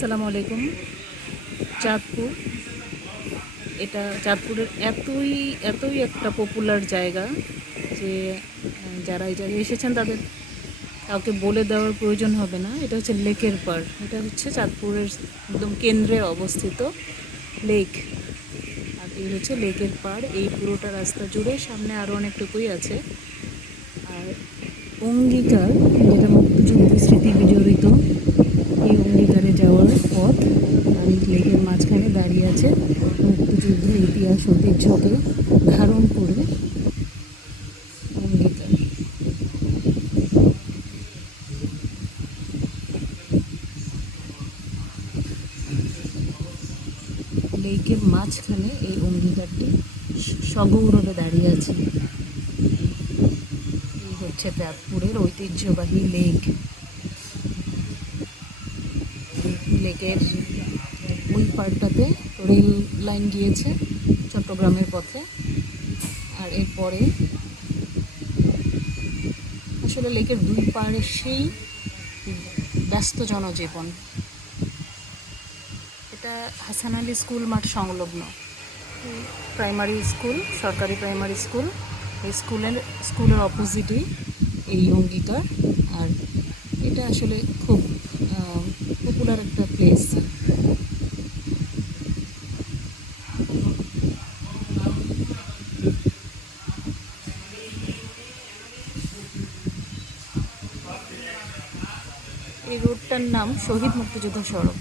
আসসালামু আলাইকুম। চাঁদপুর। এটা চাঁদপুরের এতই এতই একটা পপুলার জায়গা যে যারা এই জায়গায় এসেছেন তাদের কাউকে বলে দেওয়ার প্রয়োজন হবে না। এটা হচ্ছে লেকের পাড়। এটা হচ্ছে চাঁদপুরের একদম কেন্দ্রে অবস্থিত লেক। আর এই হচ্ছে লেকের পাড়। এই পুরোটা রাস্তা জুড়ে সামনে আরও অনেকটুকুই আছে। আর অঙ্গীকার, যেটা মুক্তিযুদ্ধ স্মৃতি বিজড়িত এই অঙ্গীকারে যাওয়ার পথ আর এই লেকের মাঝখানে দাঁড়িয়ে আছে মুক্তিযুদ্ধের ইতিহাস ঐতিহ্যকে ধারণ করে অঙ্গীকার। লেকের মাঝখানে এই অঙ্গীকারটি সগৌরবে দাঁড়িয়ে আছে। এই হচ্ছে চাঁদপুরের ঐতিহ্যবাহী লেক। লেকের ওই পার্টটাতে রেল লাইন গিয়েছে চট্টগ্রামের পথে। আর এরপরে আসলে লেকের দুই পাড়ে সেই ব্যস্ত জনজীবন। এটা হাসান আলী স্কুল মাঠ সংলগ্ন। প্রাইমারি স্কুল, সরকারি প্রাইমারি স্কুল। এই স্কুলের স্কুলের অপোজিটই এই অঙ্গীকার আর এটা আসলে খুব পপুলার একটা প্লেস এই রোডটার নাম শহীদ মুক্তিযোদ্ধা সড়ক।